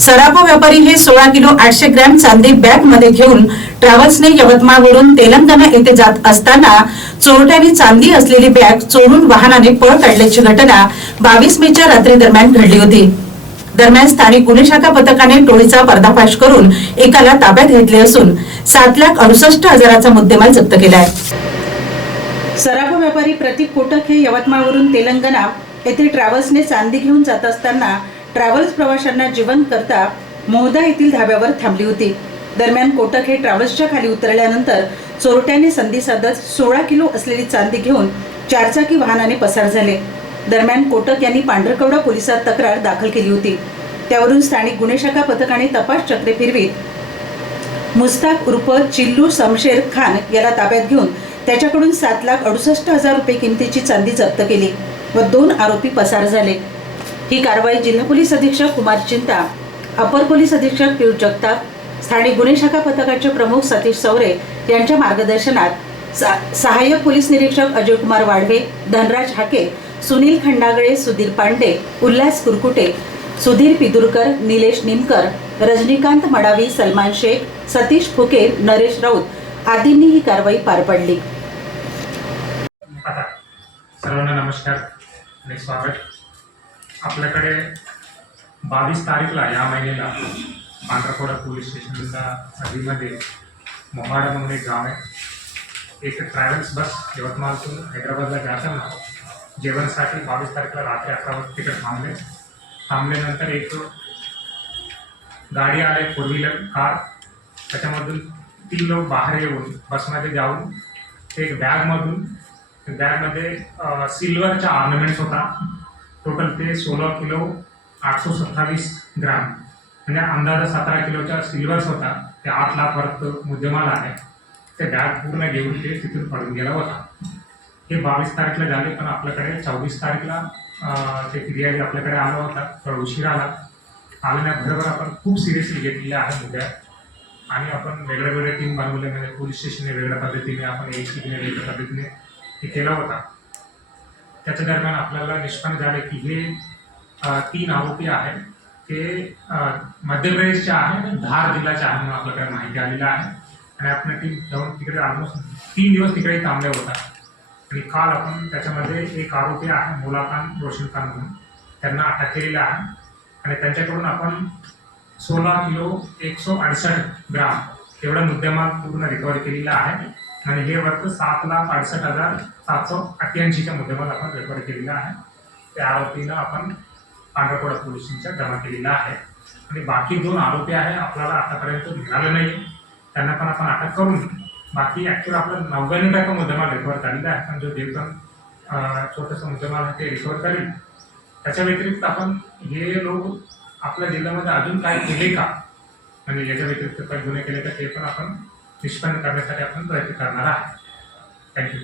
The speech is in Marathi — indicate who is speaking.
Speaker 1: सराफा व्यापारी हे सोळा किलो आठशे ग्रॅम चांदी बॅगमध्ये घेऊन ट्रॅव्हल्सने यवतमाळवरून तेलंगणा येथे जात असताना चोरट्यांनी चांदी असलेली बॅग चोरून वाहनाने पळ काढल्याची घटना बावीस मेच्या रात्री दरम्यान घडली होती. दरम्यान स्थानिक गुन्हे शाखा पथकाने टोळीचा पर्दाफाश करून एकाला ताब्यात घेतले असून सात लाख अडुसष्ट हजाराचा मुद्देमाल जप्त केला आहे सराफा व्यापारी प्रतीक कोटक हे यवतमाळवरून तेलंगणा येथे ट्रॅव्हल्सने चांदी घेऊन जात असताना ट्रॅव्हल्स प्रवाशांना जीवन करता मोहदा येथील धाब्यावर थांबली होती. दरम्यान कोटक हे ट्रॅव्हल्सच्या खाली उतरल्यानंतर चोरट्याने संधी साधत सोळा किलो असलेली चांदी घेऊन चारचाकी वाहनाने पसार झाले. दरम्यान कोटक यांनी पांढरकवडा पोलिसात तक्रार दाखल केली होती. त्यावरून स्थानिक गुन्हे शाखा पथकाने तपास चक्रे फिरवीत. मुस्ताक उर्फ चिल्लू समशेर खान याला ताब्यात घेऊन त्याच्याकडून सात लाख अडुसष्ट हजार रुपये किमतीची चांदी जप्त केली व दोन आरोपी पसार झाले. ही कारवाई जिल्हा पोलीस अधीक्षक कुमार चिंता अपर पोलीस अधीक्षक पियुष जगताप स्थानिक गुन्हे शाखा पथकाचे प्रमुख सतीश सवरे यांच्या मार्गदर्शनात सा- सहाय्यक पोलीस निरीक्षक अजय कुमार वाढवे धनराज हाके सुनील खंडागळे सुधीर पांडे उल्हास कुरकुटे सुधीर पिदुरकर निलेश निमकर रजनीकांत मडावी सलमान शेख सतीश फुके नरेश राऊत आदींनी ही कारवाई पार पडली.
Speaker 2: सर्वांना नमस्कार आणि स्वागत. आपल्याकडे बावीस तारीखला या महिन्याला पांढरकोडा पोलीस स्टेशनच्या हद्दीमध्ये मोहाडा म्हणून एक गाव आहे. एक ट्रॅव्हल्स बस यवतमाळतून हैदराबादला जाताना जेवणासाठी बावीस तारखेला रात्री अकरा वाजता तिकडे थांबले. थांबल्यानंतर एक गाडी आले फोर व्हीलर कार त्याच्यामधून तीन लोक बाहेर येऊन बसमध्ये जाऊन एक बॅगमधून बॅगमध्ये सिल्वरचा ऑर्नमेंट्स होता. टोटल ते सोळा किलो आठशे सत्तावीस ग्राम. म्हणजे अंदाजे सतरा किलोच्या सिल्वर्स होता. ते आठ लाखपर्यंत मुद्देमाल आहे. ते बॅग पूर्ण घेऊन ते तिथून पडून गेला होता. हे बावीस तारखेला झाले पण आपल्याकडे चोवीस तारखेला ते फिर्यादी आपल्याकडे आला होता. तर उशीर आला. आल्याबरोबर आपण खूप सिरियसली घेतलेले आहे मुद्द्या आणि आपण वेगळ्या वेगळ्या टीम बनवल्या म्हणजे पोलीस स्टेशनने वेगळ्या पद्धतीने आपण एच वेगळ्या पद्धतीने हे केला होता. त्याच्या दरम्यान आपल्याला निष्पन्न झाले की हे तीन आरोपी आहेत. ते मध्य प्रदेशचे आहे आणि धार जिल्ह्याचे आहे म्हणून आपल्याकडे माहिती आलेलं आहे. आणि आपण टीम जाऊन तिकडे ऑलमोस्ट तीन दिवस तिकडे थांबले होता. आणि काल आपण त्याच्यामध्ये एक आरोपी आहे मुलाखान रोशन खान म्हणून. त्यांना अटक केलेला आहे. आणि त्यांच्याकडून आपण सोळा किलो एकशे अडसष्ट ग्राम एवढा मुद्देमाल पूर्ण रिकवर केलेला आहे. आणि हे वर्ग सात लाख अडसष्ट हजार सातशे अठ्ठ्याऐंशीच्या मुद्द्यावर आपण रेकॉर्ड केलेला आहे. त्या आरोपीनं आपण पांढरकोडा पोलीस स्टेशनच्या जमा केलेला आहे. आणि बाकी दोन आरोपी आहे आपल्याला आतापर्यंत मिळालं नाही त्यांना पण आपण अटक करून बाकी ॲक्च्युअल आपलं नव्याण्णव टक्का मुद्देमाल रिकवर झालेला आहे. पण जो देवकन छोटंसं मुद्देमाल आहे ते रिकवर करेल. त्याच्या व्यतिरिक्त आपण हे लोक आपल्या जिल्ह्यामध्ये अजून काय केले का? म्हणजे याच्या व्यतिरिक्त काही गुन्हे केले का ते पण आपण निष्पन्न करण्यासाठी आपण प्रयत्न करणार आहोत. थँक्यू